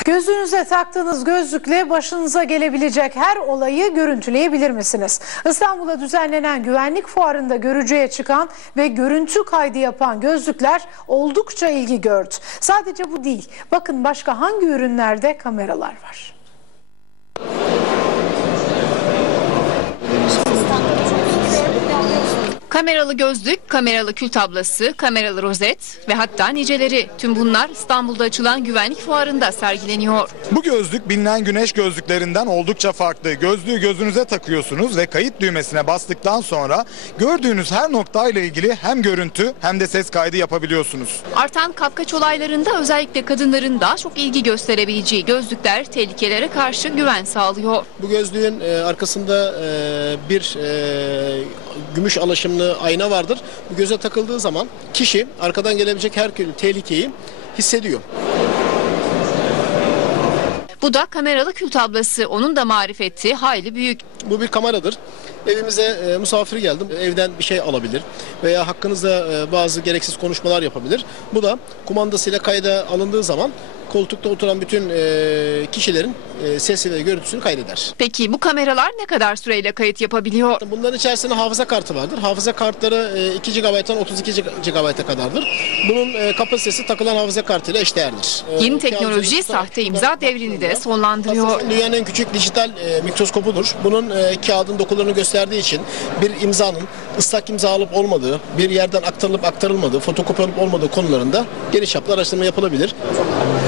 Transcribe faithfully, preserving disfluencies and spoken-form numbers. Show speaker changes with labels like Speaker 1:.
Speaker 1: Gözünüze taktığınız gözlükle başınıza gelebilecek her olayı görüntüleyebilir misiniz? İstanbul'da düzenlenen güvenlik fuarında görücüye çıkan ve görüntü kaydı yapan gözlükler oldukça ilgi gördü. Sadece bu değil. Bakın başka hangi ürünlerde kameralar var?
Speaker 2: Kameralı gözlük, kameralı kül tablası, kameralı rozet ve hatta niceleri. Tüm bunlar İstanbul'da açılan güvenlik fuarında sergileniyor.
Speaker 3: Bu gözlük bilinen güneş gözlüklerinden oldukça farklı. Gözlüğü gözünüze takıyorsunuz ve kayıt düğmesine bastıktan sonra gördüğünüz her noktayla ilgili hem görüntü hem de ses kaydı yapabiliyorsunuz.
Speaker 2: Artan kapkaç olaylarında özellikle kadınların daha çok ilgi gösterebileceği gözlükler tehlikelere karşı güven sağlıyor.
Speaker 4: Bu gözlüğün arkasında bir gümüş alaşımlı ayna vardır. Bu göze takıldığı zaman kişi arkadan gelebilecek her türlü tehlikeyi hissediyor.
Speaker 2: Bu da kameralı kül tablası. Onun da marifeti hayli büyük.
Speaker 4: Bu bir kameradır. Evimize e, misafir geldim. Evden bir şey alabilir veya hakkınızda e, bazı gereksiz konuşmalar yapabilir. Bu da kumandasıyla kayda alındığı zaman koltukta oturan bütün e, kişilerin e, sesi ve görüntüsünü kaydeder.
Speaker 2: Peki bu kameralar ne kadar süreyle kayıt yapabiliyor?
Speaker 4: Bunların içerisinde hafıza kartı vardır. Hafıza kartları e, iki gigabayttan otuz iki gigabayta kadardır. Bunun e, kapasitesi takılan hafıza kartıyla eşdeğerdir.
Speaker 2: E, Yeni teknoloji sahte imza devrini de sonlandırıyor.
Speaker 4: Dünyanın en küçük dijital e, mikroskopudur. Bunun e, kağıdın dokularını gösterdiği için bir imzanın ıslak imza alıp olmadığı, bir yerden aktarılıp aktarılmadığı, fotokopi alıp olmadığı konularında geniş çaplı araştırma yapılabilir.